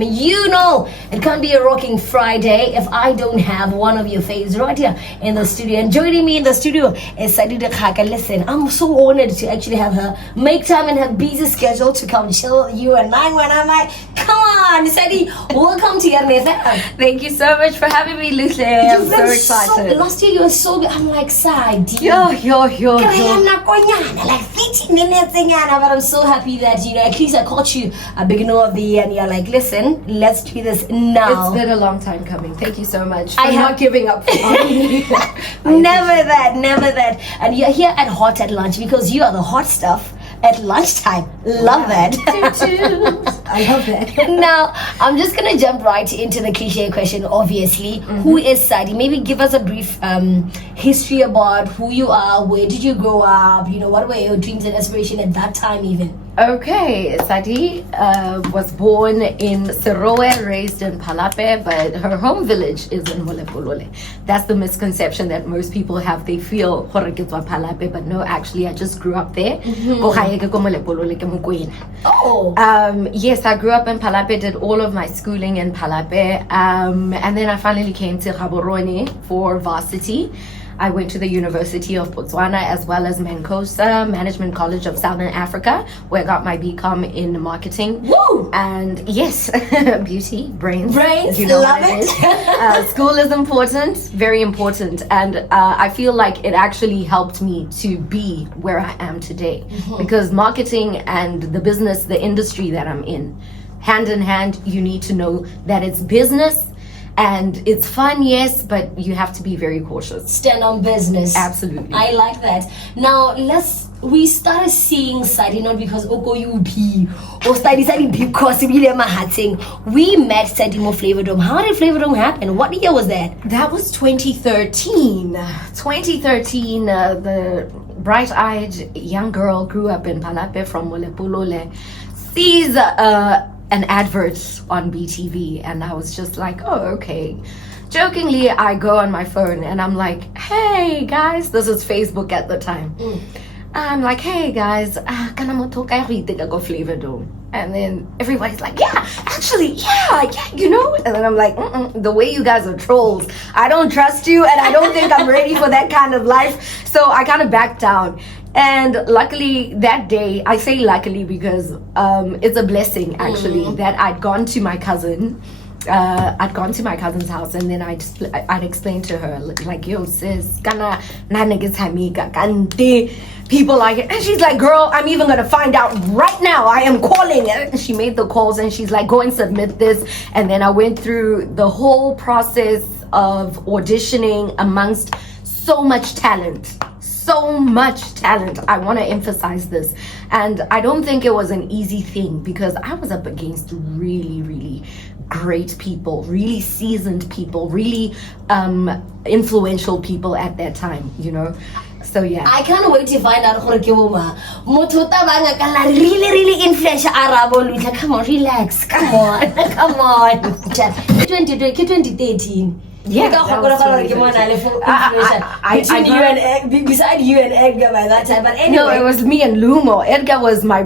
You know, it can't be a rocking Friday if I don't have one of your faves right here in the studio. And joining me in the studio is Sadi Dikgaka. Listen, I'm so honored to actually have her make time in her busy schedule to come chill you and I when I'm like, come on, Sadi, welcome to your FM. Thank you so much for having me, Luhle. I'm so excited. Last year you were so good. I'm like, Sadi. Yo. Like 15 minutes, but I'm so happy that, you know, at least I caught you at beginning of the year and you're like, listen, let's do this now. It's been a long time coming. Thank you so much for not giving up. Never that. And you're here at Hot at Lunch because you are the hot stuff at lunchtime. Love that. I love that. Now, I'm just going to jump right into the cliche question, obviously. Who is Sadi? Maybe give us a brief history about who you are, where did you grow up, you know, what were your dreams and aspirations at that time even? Okay, Sadi was born in Serowe, raised in Palape, but her home village is in Luhle. That's the misconception that most people have. They feel Palape, but no, actually, I just grew up there. Yes, I grew up in Palape, did all of my schooling in Palape, and then I finally came to Gaborone for varsity. I went to the University of Botswana as well as Mancosa Management College of Southern Africa, where I got my BCom in marketing. Woo! And yes, beauty, brains. You know love what it. Is. School is important, very important. And I feel like it actually helped me to be where I am today. Because marketing and the business, the industry that I'm in, hand in hand, you need to know that it's business. And it's fun, yes, but you have to be very cautious. Stand on business. Absolutely. I like that. Now, we started seeing Sadi not because Oko UP or Sadi because we met Sadi mo Flava Dome. How did Flava Dome happen? What year was that? That was 2013. 2013, the bright-eyed young girl grew up in Palape from Luhle, sees an advert on BTV, and I was just like, oh, okay. Jokingly, I go on my phone and I'm like, hey guys, this is Facebook at the time. I'm like, hey guys, kana mo to kaya go Flava Dome. And then everybody's like, yeah, actually, yeah, you know. And then I'm like, the way you guys are trolls, I don't trust you, and I don't think I'm ready for that kind of life. So I kind of backed down. And luckily that day, I say luckily because it's a blessing actually that I'd gone to my cousin. I'd gone to my cousin's house, and then I'd explained to her like, yo sis, kana people like it. And she's like, girl, I'm even gonna find out right now. I am calling. And she made the calls and she's like, go and submit this. And then I went through the whole process of auditioning amongst so much talent. I want to emphasize this, and I don't think it was an easy thing because I was up against really great people, really seasoned people, really influential people at that time, you know. So yeah, I can't wait to find out really influential Arabo. Come on, relax, come on 2013. Yeah, between you and beside you and Edgar by that time. But anyway, no, it was me and Lumo. Edgar was my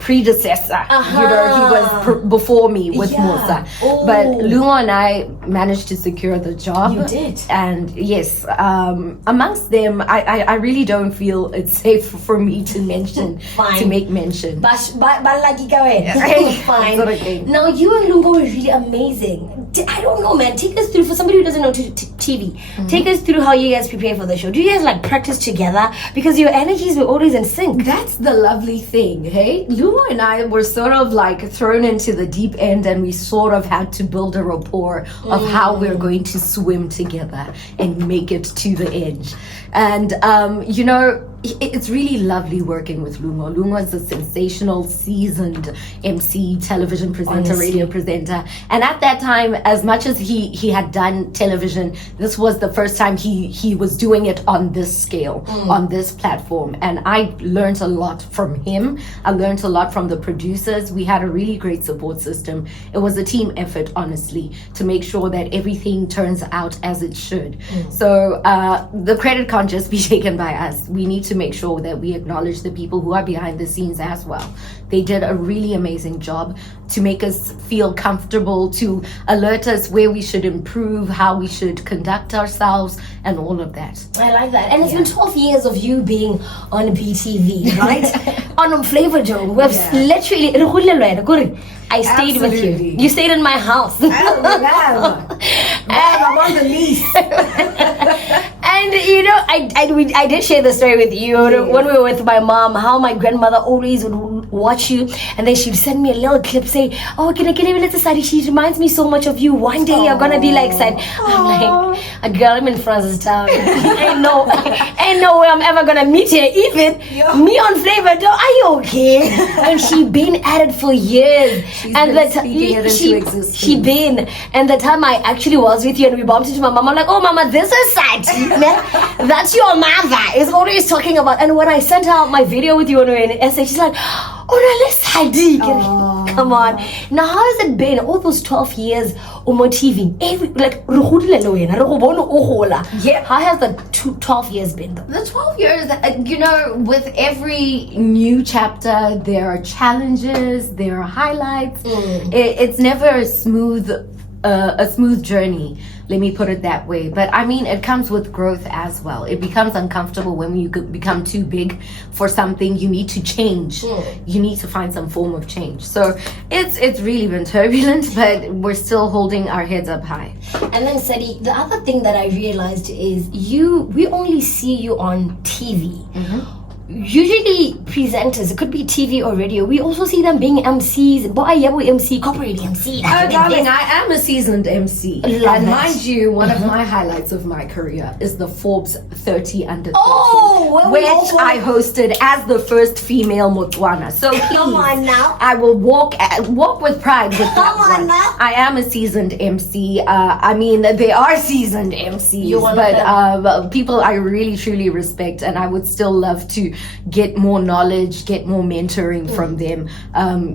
predecessor. You know, he was before me with Musa. But Lumo and I managed to secure the job. You did. And yes, amongst them, I really don't feel it's safe for me to mention, to make mention. But fine. Now, you and Lumo were really amazing. I don't know, man. Take us through, for somebody who doesn't know TV, take us through how you guys prepare for the show. Do you guys like practice together? Because your energies were always in sync. That's the lovely thing, hey? Lumo and I were sort of like thrown into the deep end, and we sort of had to build a rapport of how we're going to swim together and make it to the edge. And, you know, it's really lovely working with Lumo. Lumo is a sensational, seasoned MC, television presenter, radio presenter. And at that time, as much as he had done television, this was the first time he was doing it on this scale, on this platform. And I learned a lot from him. I learned a lot from the producers. We had a really great support system. It was a team effort, honestly, to make sure that everything turns out as it should. So the credit can't just be taken by us. We need to to make sure that we acknowledge the people who are behind the scenes as well. They did a really amazing job to make us feel comfortable, to alert us where we should improve, how we should conduct ourselves, and all of that. I like that. And it's been 12 years of you being on BTV, right? On Flava Dome. We've literally, I stayed with you. You stayed in my house. I'm on the lease. And you know, I did share the story with you when we were with my mom, how my grandmother always would watch you, and then she'd send me a little clip saying, "Oh, can I let Sadi? She reminds me so much of you. One day you're gonna be like Sadi." I'm like, a girl, I'm in Francis Town. ain't no way I'm ever gonna meet her. Even me on Flava Dome. Are you okay? And she been at it for years. She been. And the time I actually was with you and we bumped into my mom, I'm like, "Oh, mama, this is Sadi. That's your mother." Is always talking about. And when I sent out my video with you on an essay, she's like, "Oh, no, let's Sadi." Come on. Now, how has it been all those 12 years on TV? How has the 12 years been though? The 12 years, you know, with every new chapter, there are challenges, there are highlights. It's never a smooth journey. Let me put it that way. But I mean, it comes with growth as well. It becomes uncomfortable when you become too big for something. You need to change. You need to find some form of change. So it's really been turbulent, but we're still holding our heads up high. And then Sadi, the other thing that I realized is we only see you on TV. Usually presenters, it could be TV or radio, we also see them being MCs. MC, corporate MC. Darling, I am a seasoned MC. And mind you, one of my highlights of my career is the Forbes 30 Under 30, which I hosted as the first female Motswana. So come on now. I will walk with pride with that one. Now. I am a seasoned MC. I mean, they are seasoned MCs, but people I really truly respect, and I would still love to get more knowledge, get more mentoring from them.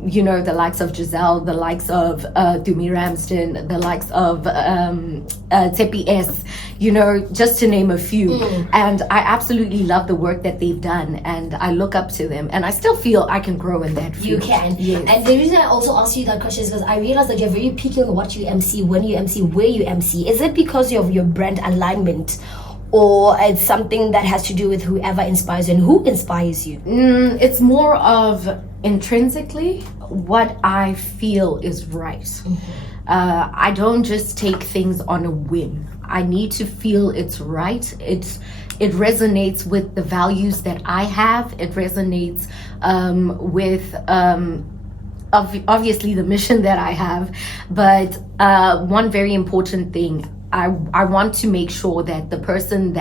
You know, the likes of Giselle, the likes of Dumi Ramsden, the likes of Tepi S, you know, just to name a few. And I absolutely love the work that they've done, and I look up to them, and I still feel I can grow in that field. You can. Yes. And the reason I also asked you that question is because I realized that you're very picky on what you MC, when you MC, where you MC. Is it because of your brand alignment, or it's something that has to do with whoever inspires you? And who inspires you? It's more of intrinsically what I feel is right. I don't just take things on a whim. I need to feel it's right. It resonates with the values that I have. It resonates with obviously the mission that I have. But one very important thing, I want to make sure that the person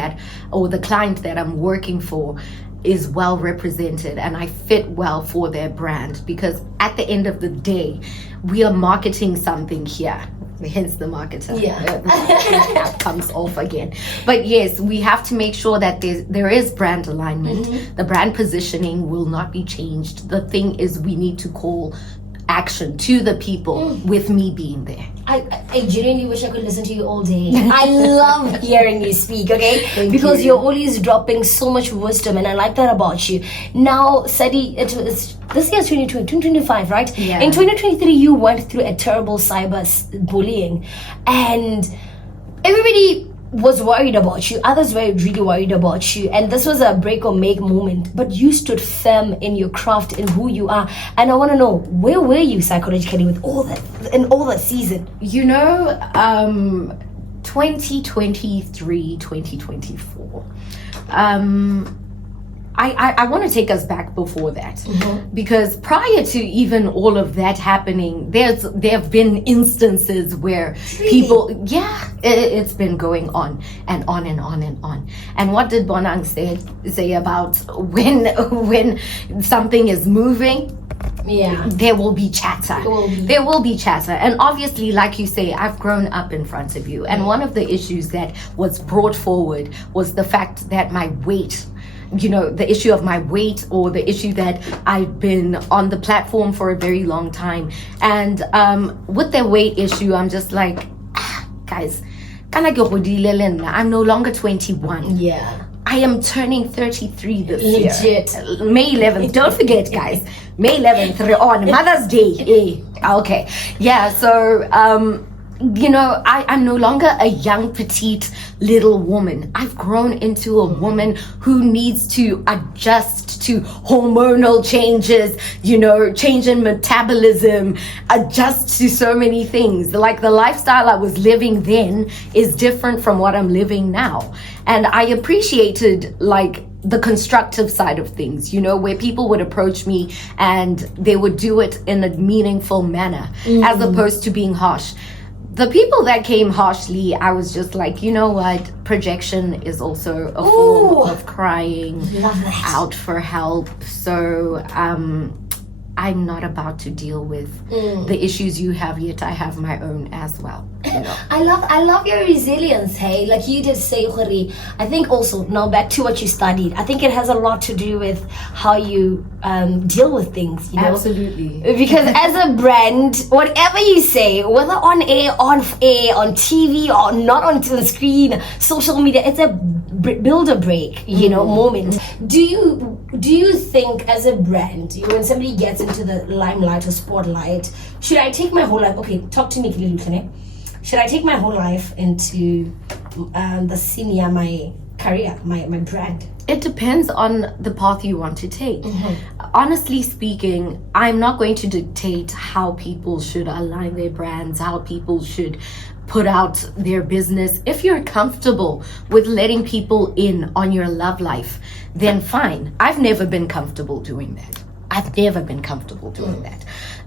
or the client that I'm working for is well represented and I fit well for their brand, because at the end of the day, we are marketing something here. Hence the marketer. The marketing cap comes off again. But yes, we have to make sure that there is brand alignment. The brand positioning will not be changed. The thing is, we need to call action to the people with me being there. I genuinely wish I could listen to you all day. I love hearing you speak, okay? Because you're always dropping so much wisdom, and I like that about you. Now, Sadi, this year is 2025, right? Yeah. In 2023, you went through a terrible cyber bullying, and everybody was worried about you. Others were really worried about you, and this was a break or make moment, but you stood firm in your craft, in who you are. And I want to know, where were you psychologically with all that in all that season? You know, 2023, 2024, I want to take us back before that, because prior to even all of that happening, there have been instances where people, it's been going on and on and on and on. And what did Bonang say about when something is moving? There will be chatter. There will be chatter. And obviously, like you say, I've grown up in front of you. And one of the issues that was brought forward was the fact that my weight, you know, the issue of my weight, or the issue that I've been on the platform for a very long time. And with the weight issue, I'm just like, guys, I'm no longer 21. I am turning 33 this Legit. year. May 11th. Don't forget, guys. May 11th on Mother's Day. Okay. Yeah. So, I'm no longer a young, petite little woman. I've grown into a woman who needs to adjust to hormonal changes, change in metabolism, adjust to so many things. Like the lifestyle I was living then is different from what I'm living now. And I appreciated the constructive side of things, where people would approach me and they would do it in a meaningful manner as opposed to being harsh. The people that came harshly, I was just like, you know what? Projection is also a form of crying out for help. So I'm not about to deal with the issues you have, yet I have my own as well. I love your resilience, hey. Like you did say, Khori. I think also, now back to what you studied, I think it has a lot to do with how you deal with things, Absolutely. Because as a brand, whatever you say, whether on air, on TV, or not on the screen, social media, it's a build or break, moment. Do you think as a brand, when somebody gets into the limelight or spotlight, should I take my whole life? Okay, talk to me, Luhle. Should I take my whole life into the senior, my career, my brand? It depends on the path you want to take. Honestly speaking, I'm not going to dictate how people should align their brands, how people should put out their business. If you're comfortable with letting people in on your love life, then fine. I've never been comfortable doing that.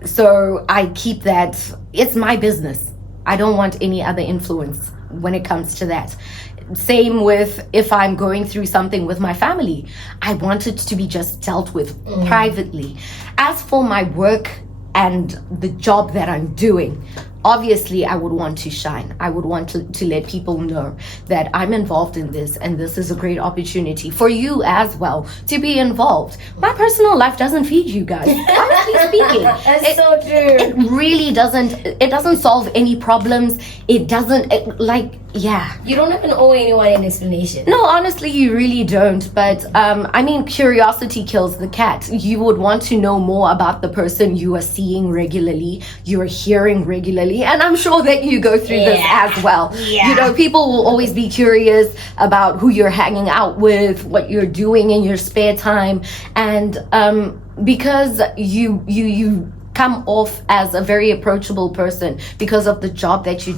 So I keep that. It's my business. I don't want any other influence when it comes to that. Same with if I'm going through something with my family. I want it to be just dealt with privately. As for my work and the job that I'm doing, obviously I would want to shine. I would want to let people know that I'm involved in this, and this is a great opportunity for you as well to be involved. My personal life doesn't feed you guys, honestly speaking. That's so true. It really doesn't. It doesn't solve any problems. It doesn't You don't even owe anyone an explanation. No, honestly, you really don't. But curiosity kills the cat. You would want to know more about the person you are seeing regularly, you are hearing regularly. And I'm sure that you go through this as well. Yeah. People will always be curious about who you're hanging out with, what you're doing in your spare time. And because you come off as a very approachable person because of the job that you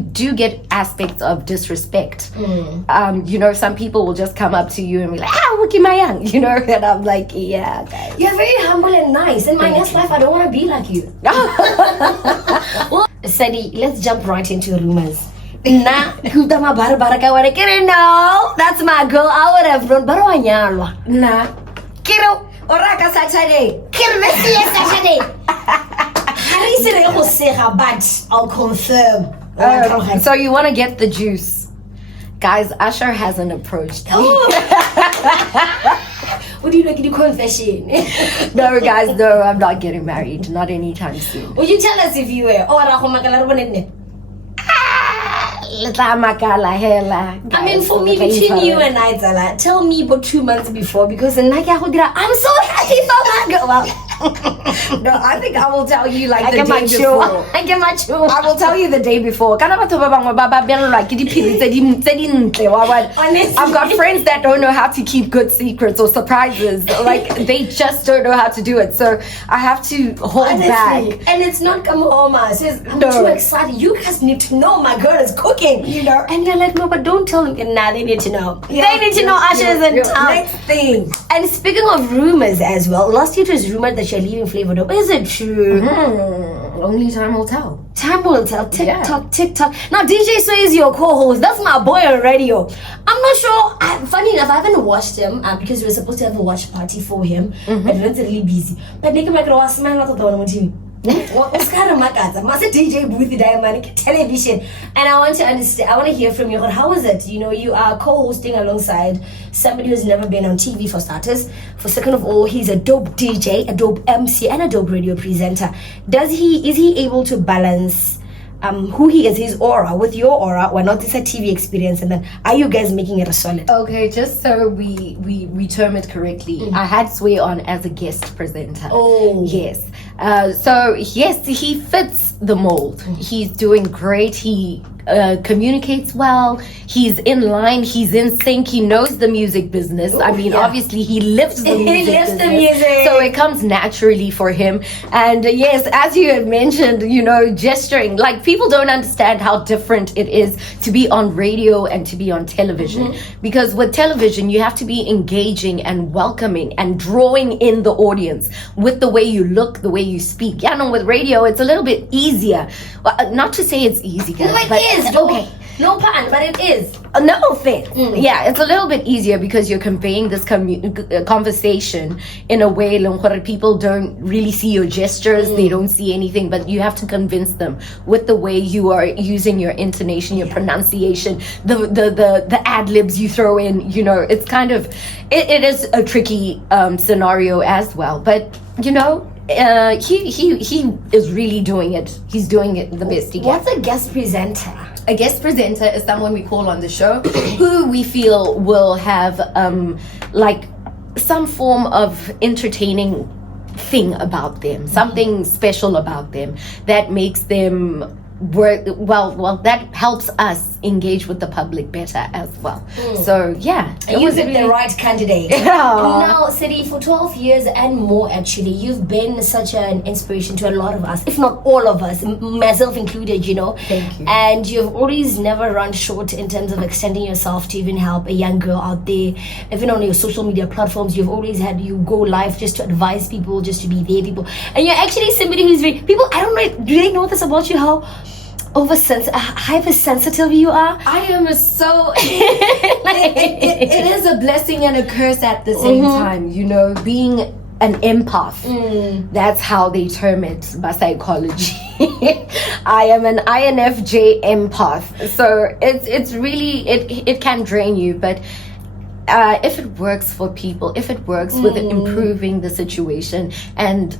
do get aspects of disrespect. Some people will just come up to you and be like, look at my young, and I'm like, yeah, guys. You're very humble and nice. In my next life, I don't want to be like you. Well, Sadi, let's jump right into rumors. Nah, that's my girl. I would have known. Nah, Kiro. Oraka Saturday. Saturday. But I'll confirm. So you want to get the juice. Guys, Usher hasn't approached me. What do you like to do confession? No, guys, no, I'm not getting married. Not anytime soon. Would you tell us if you were? I mean, for me, between you and I, Zala, tell me about 2 months before, because I'm so happy for my girl. No, I think I will tell you the day before. I will tell you the day before. I've got friends that don't know how to keep good secrets or surprises. They just don't know how to do it. So I have to hold back. And it's not Kamoma. Says, I'm too excited. You guys need to know my girl is cooking, And they're like, no, but don't tell them. Nah, they need to know. They need to know Usher is in town. Next thing. And speaking of rumors as well, last year it was rumored that you're leaving Flava Dome. Is it true? Only time will tell. Time will tell. TikTok. Now DJ Sway is your co-host. That's my boy on radio. I'm not sure. Funny enough, I haven't watched him because we were supposed to have a watch party for him. But it's really busy. But Nicky Macro was smiling at the one with him. What's kind of Makata? Masa DJ Boothie Diamond television. And I want to understand, I want to hear from you. How is it? You are co-hosting alongside somebody who's never been on TV, for starters. For second of all, he's a dope DJ, a dope MC, and a dope radio presenter. Is he able to balance who he is, his aura, with your aura, why not this a TV experience, and then are you guys making it a solid? Okay, just so we term it correctly, I had Sway on as a guest presenter. Oh. Yes. So yes, he fits the mold. He's doing great. He communicates well. He's in line. He's in sync. He knows the music business. I mean, obviously, he lives the music. He lives business, the music. so it comes naturally for him. And yes, as you had mentioned, gesturing. Like, people don't understand how different it is to be on radio and to be on television. Because with television, you have to be engaging and welcoming and drawing in the audience with the way you look, the way you speak. Yeah, no, with radio, it's a little bit easier. Well, not to say it's easy, guys, No, it but is. okay. No pun, but it is. No offense. Yeah, it's a little bit easier because you're conveying this conversation in a way where people don't really see your gestures, they don't see anything, but you have to convince them with the way you are using your intonation, your pronunciation, the ad libs you throw in. It's kind of it is a tricky scenario as well, but he is really doing it. He's doing it the best he can. What's a guest presenter? A guest presenter is someone we call on the show who we feel will have like some form of entertaining thing about them, something special about them that makes them work well. That helps us engage with the public better as well. So yeah, And you picked the right candidate. Yeah. Now, Sadi, for 12 years and more, actually, you've been such an inspiration to a lot of us, if not all of us, myself included, Thank you. And you've always never run short in terms of extending yourself to even help a young girl out there. Even on your social media platforms, you've always had you go live just to advise people, just to be there, people. And you're actually somebody who's people, I don't know, do they know this about you, how hypersensitive you are? I am so it is a blessing and a curse at the same time, being an empath. That's how they term it by psychology. I am an INFJ empath, so it's really it can drain you, but if it works for people, if it works with improving the situation and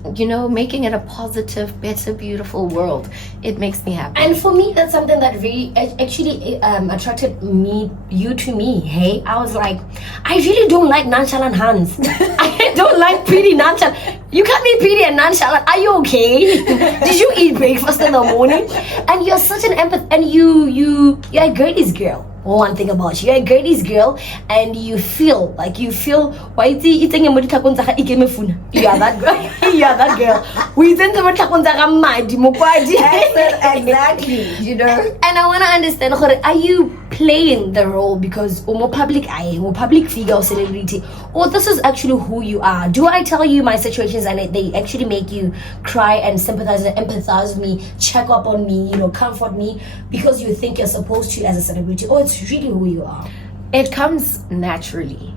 making it a positive, better, beautiful world, it makes me happy. And for me, that's something that really actually attracted you to me. Hey, I was like, I really don't like nonchalant hands. I don't like pretty nonchalant. You can't be pretty and nonchalant. Are you okay? Did you eat breakfast in the morning? And you're such an empath, and you're a girlie's girl. One thing about you, you're a girlie's girl, and you feel why you think you are that girl. You are that girl. We think Exactly. And I want to understand, are you playing the role because public figure or celebrity, or this is actually who you are? Do I tell you my situations and they actually make you cry and sympathize and empathize with me, check up on me, comfort me because you think you're supposed to as a celebrity, or it's really who you are? It comes naturally.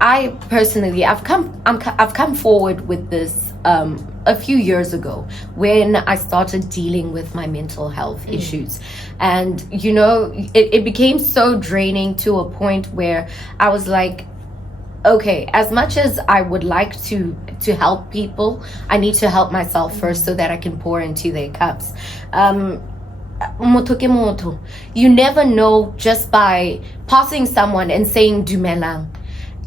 I personally, I've come forward with this a few years ago when I started dealing with my mental health issues, and it became so draining to a point where I was like, okay, as much as I would like to help people, I need to help myself first so that I can pour into their cups. You never know, just by passing someone and saying dumelang,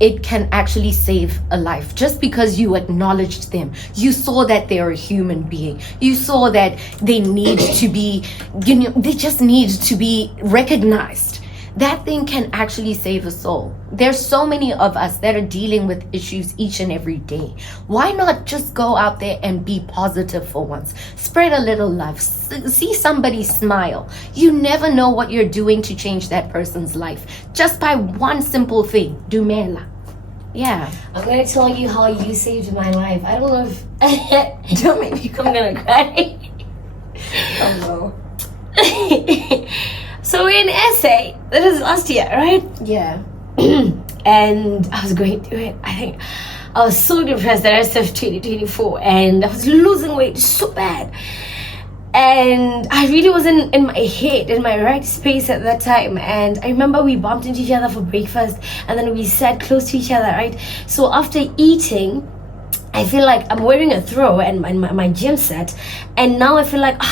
it can actually save a life. Just because you acknowledged them, you saw that they're a human being, you saw that they need to be, they just need to be recognized. That thing can actually save a soul. There's so many of us that are dealing with issues each and every day. Why not just go out there and be positive for once? Spread a little love. See somebody smile. You never know what you're doing to change that person's life. Just by one simple thing. Dumela. Yeah. I'm going to tell you how you saved my life. I don't know if... Don't make me come. I'm going to cry. Oh no. So we're in SA. That is last year, right? Yeah. And I was going through it. I think I was so depressed the rest of 2024, and I was losing weight so bad. And I really wasn't in my head, in my right space at that time. And I remember we bumped into each other for breakfast, and then we sat close to each other, right? So after eating, I feel like I'm wearing a throw and my gym set, and now I feel like but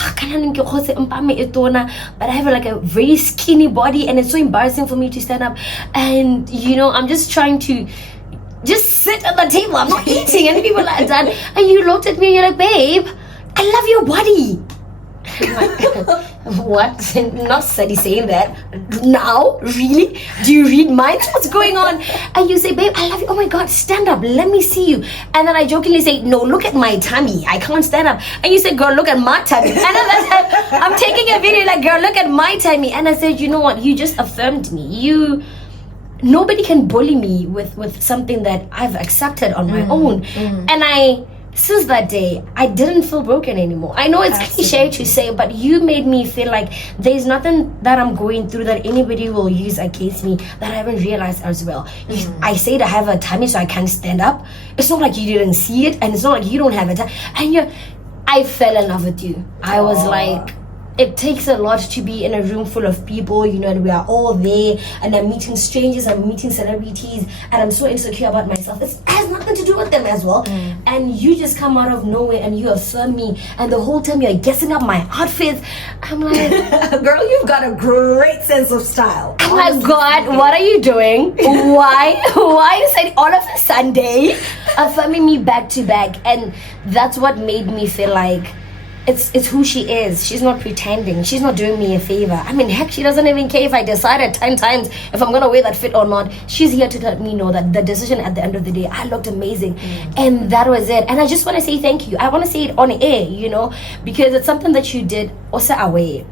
I have like a very skinny body, and it's so embarrassing for me to stand up. And I'm just trying to just sit at the table. I'm not eating, and people like that. And you looked at me and you're like, babe, I love your body. What? Not Sadi saying that. Now? Really? Do you read minds? What's going on? And you say, babe, I love you. Oh my God, stand up. Let me see you. And then I jokingly say, no, look at my tummy. I can't stand up. And you say, girl, look at my tummy. And then I'm taking a video like, girl, look at my tummy. And I said, you know what? You just affirmed me. Nobody can bully me with something that I've accepted on my own. And since that day, I didn't feel broken anymore. I know it's cliche to say, but you made me feel like there's nothing that I'm going through that anybody will use against me that I haven't realized as well. I said I have a tummy so I can't stand up. It's not like you didn't see it, and it's not like you don't have a tummy. And I fell in love with you. I was like, it takes a lot to be in a room full of people, and we are all there, and I'm meeting strangers, I'm meeting celebrities, and I'm so insecure about myself. It has nothing to do with them as well. And you just come out of nowhere and you affirm me, and the whole time you're guessing up my outfits. I'm like, girl, you've got a great sense of style. I'm like, God, what are you doing? Why you said all of a Sunday affirming me back to back? And that's what made me feel like it's who she is. She's not pretending. She's not doing me a favor. I mean, heck, she doesn't even care if I decided 10 times if I'm gonna wear that fit or not. She's here to let me know that the decision at the end of the day, I looked amazing. And that was it. And I just want to say thank you. I want to say it on air, because it's something that you did also away.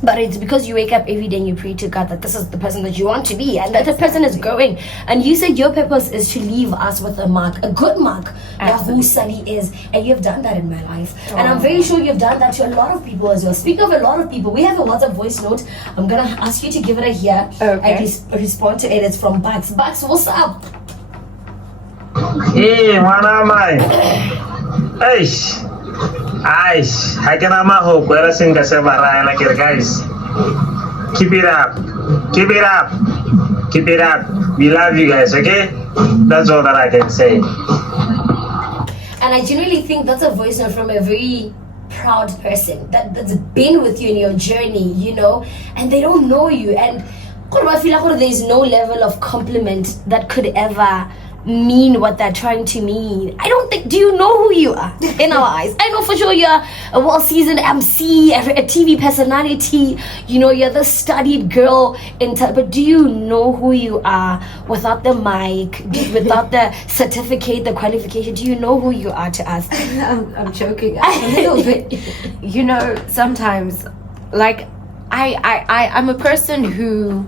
But it's because you wake up every day and you pray to God that this is the person that you want to be, and that the person is growing. And you said your purpose is to leave us with a mark, a good mark, of who Sadi is. And you've done that in my life. And I'm very sure you've done that to a lot of people as well. Speaking of a lot of people, we have a WhatsApp voice note. I'm going to ask you to give it a hear and respond to it. It's from Bucks. Bucks, what's up? Hey, what am I? Hey. Aish, hakina maho kwela singa sevara like it, guys. Keep it up. Keep it up. Keep it up. We love you guys, okay? That's all that I can say. And I genuinely think that's a voice note from a very proud person that's been with you in your journey, and they don't know you. And I feel like there's no level of compliment that could ever mean what they're trying to mean. I don't think, do you know who you are in our eyes? I know for sure you're a well-seasoned MC, a TV personality, you're the studied girl but do you know who you are without the mic, without the certificate, the qualification? Do you know who you are to us? I'm joking a little bit. Sometimes, like, I'm a person who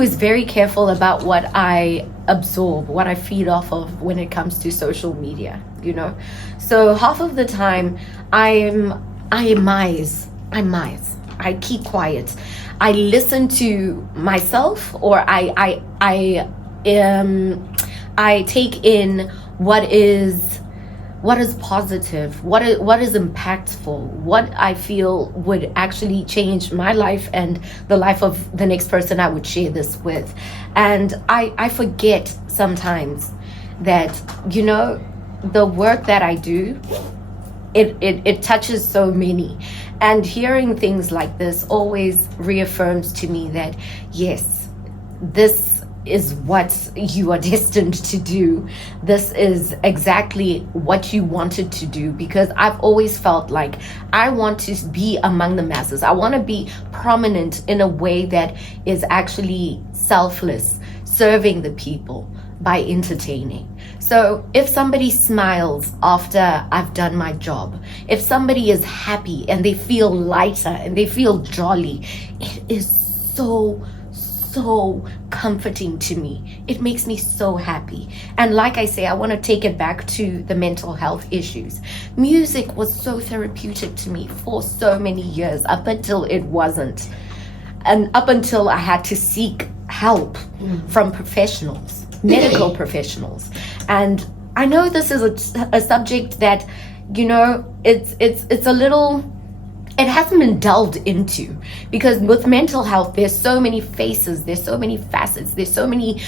is very careful about what I absorb, what I feed off of when it comes to social media, So half of the time I keep quiet. I listen to myself, or I take in what is positive, what is impactful, what I feel would actually change my life and the life of the next person I would share this with. And I forget sometimes that, the work that I do, it touches so many. And hearing things like this always reaffirms to me that, yes, this is what you are destined to do. This is exactly what you wanted to do, because I've always felt like I want to be among the masses. I want to be prominent in a way that is actually selfless, serving the people by entertaining. So if somebody smiles after I've done my job, if somebody is happy and they feel lighter and they feel jolly, it is so comforting to me. It makes me so happy. And like I say, I want to take it back to the mental health issues. Music was so therapeutic to me for so many years, up until it wasn't. And up until I had to seek help from professionals, medical professionals. And I know this is a subject that, it's a little it hasn't been delved into, because with mental health there's so many faces, there's so many facets, there's so many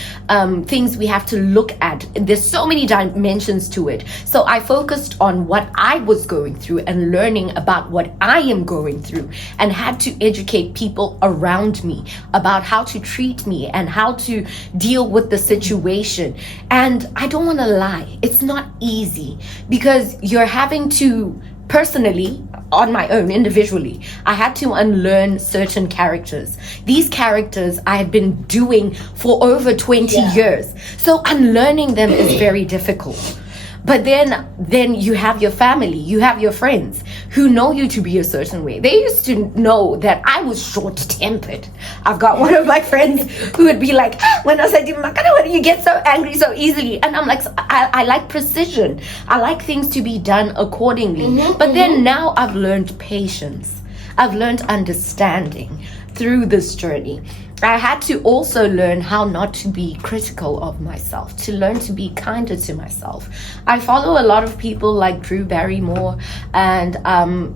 things we have to look at, there's so many dimensions to it. So I focused on what I was going through and learning about what I am going through, and had to educate people around me about how to treat me and how to deal with the situation. And I don't want to lie, it's not easy, because you're having to, personally, on my own, individually, I had to unlearn certain characters. These characters I had been doing for over 20 years. So unlearning them is very difficult. But then you have your family, you have your friends who know you to be a certain way. They used to know that I was short-tempered. I've got one of my friends who would be like, when I said, why do you get so angry so easily? And I'm like, I like precision. I like things to be done accordingly. But then now I've learned patience. I've learned understanding through this journey. I had to also learn how not to be critical of myself, to learn to be kinder to myself. I follow a lot of people like Drew Barrymore, and I'm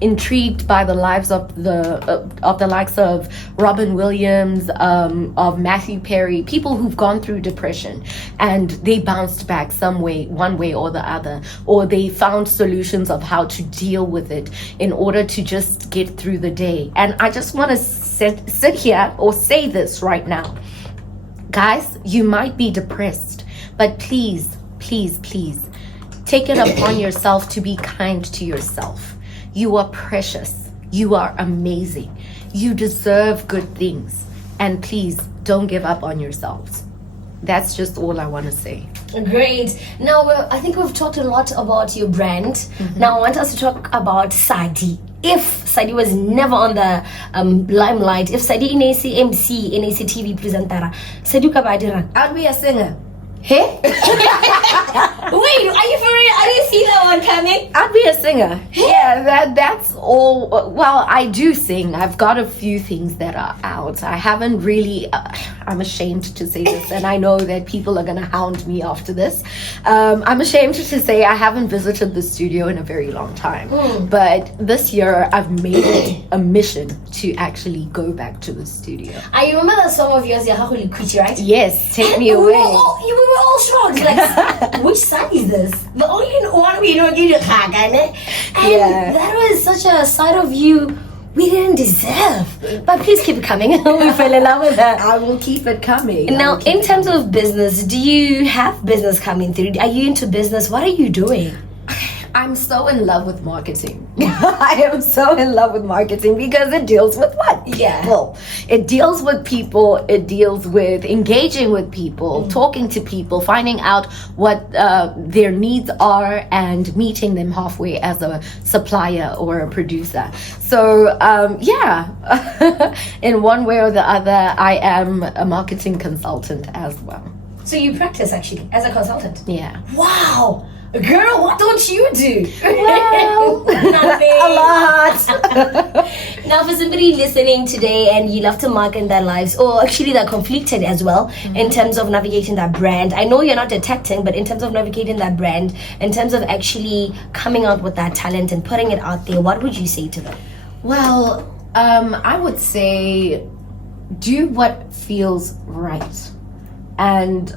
intrigued by the lives of the likes of Robin Williams, of Matthew Perry, people who've gone through depression and they bounced back one way or the other, or they found solutions of how to deal with it in order to just get through the day. And I just want to sit here or say this right now. Guys, you might be depressed, but please, please, please take it upon yourself to be kind to yourself. You are precious. You are amazing. You deserve good things. And please don't give up on yourselves. That's just all I want to say. Great. Now, I think we've talked a lot about your brand. Now, I want us to talk about Sadi. If Sadi was never on the limelight, if Sadi in AC MC, in AC TV presenter, Sadi Kabadiran, I'll be a singer. hey? Wait, are you for real? I didn't see that one coming. I'd be a singer. Yeah, that's all. Well, I do sing. I've got a few things that are out. I haven't really, I'm ashamed to say this, and I know that people are going to hound me after this. I'm ashamed to say I haven't visited the studio in a very long time. But this year, I've made it a mission to actually go back to the studio. I remember that song of yours, Yahahuli Kuchi, right? Yes, take me And away. We were all shocked. Like, which side is this? The only one we know you Dikgaka, and that was such a side of you we didn't deserve. But please keep it coming. We fell in love with that. I will keep it coming. Now, in terms of business, do you have business coming through? Are you into business? What are you doing? I'm so in love with marketing. I am so in love with marketing because it deals with what? People. It deals with people. It deals with engaging with people, talking to people, finding out what their needs are and meeting them halfway as a supplier or a producer. So, in one way or the other, I am a marketing consultant as well. So you practice actually as a consultant? Yeah. Wow. Girl, what don't you do? Well, nothing. a lot. Now, for somebody listening today and you love to market their lives, or actually they're conflicted as well in terms of navigating that brand. I know you're not detecting, but in terms of navigating that brand, in terms of actually coming out with that talent and putting it out there, what would you say to them? Well, I would say do what feels right and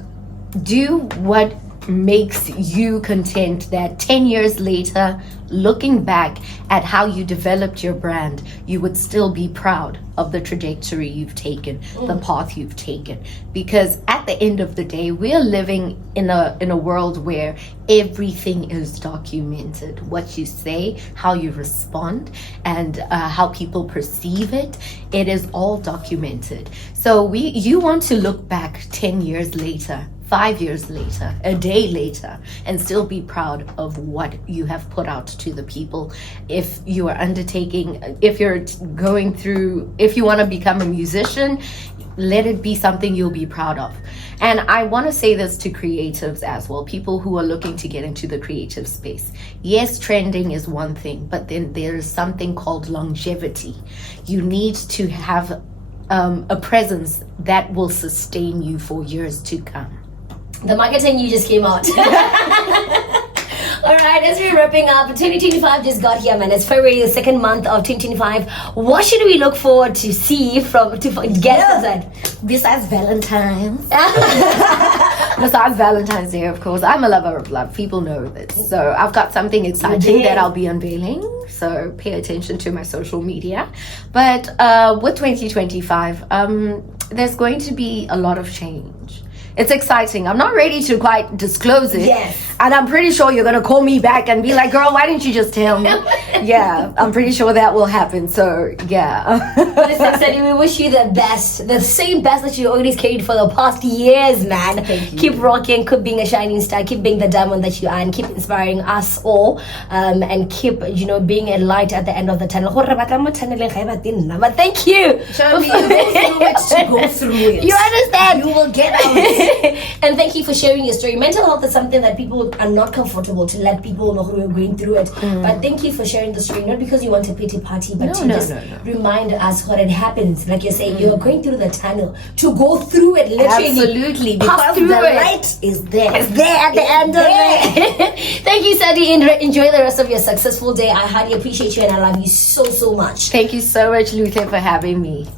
do what makes you content, that 10 years later, looking back at how you developed your brand, you would still be proud of the trajectory you've taken, the path you've taken. Because at the end of the day, we're living in a world where everything is documented. What you say, how you respond, and how people perceive it, it is all documented. So you want to look back 10 years later, 5 years later, a day later, and still be proud of what you have put out to the people. If you are undertaking, if you're going through, if you want to become a musician, let it be something you'll be proud of. And I want to say this to creatives as well, people who are looking to get into the creative space. Yes, trending is one thing, but then there's something called longevity. You need to have a presence that will sustain you for years to come. The marketing you just came out. All right, as we're wrapping up, 2025 just got here, man. It's February, the second month of 2025. What should we look forward to see to get that? Besides Valentine's. Besides Valentine's Day, of course. I'm a lover of love. People know this. So I've got something exciting that I'll be unveiling. So pay attention to my social media. But with 2025, there's going to be a lot of change. It's exciting. I'm not ready to quite disclose it. Yes. And I'm pretty sure you're going to call me back and be like, girl, why didn't you just tell me? Yeah, I'm pretty sure that will happen. So, yeah. Listen, Sadi, we wish you the best. The same best that you always carried for the past years, man. Thank you. Keep rocking, keep being a shining star, keep being the diamond that you are, and keep inspiring us all. And keep, being a light at the end of the tunnel. But thank you. Show me you go through it to go through it. You understand? You will get out. And thank you for sharing your story. Mental health is something that people are not comfortable to let people know who are going through it. But thank you for sharing the story, not because you want a pity party, but remind us what it happens. Like you're saying, you're going through the tunnel to go through it, literally. Absolutely, Pass because through the it. light is there. It's there at the end of it. Thank you, Sadi. Enjoy the rest of your successful day. I highly appreciate you and I love you so, so much. Thank you so much, Luhle, for having me.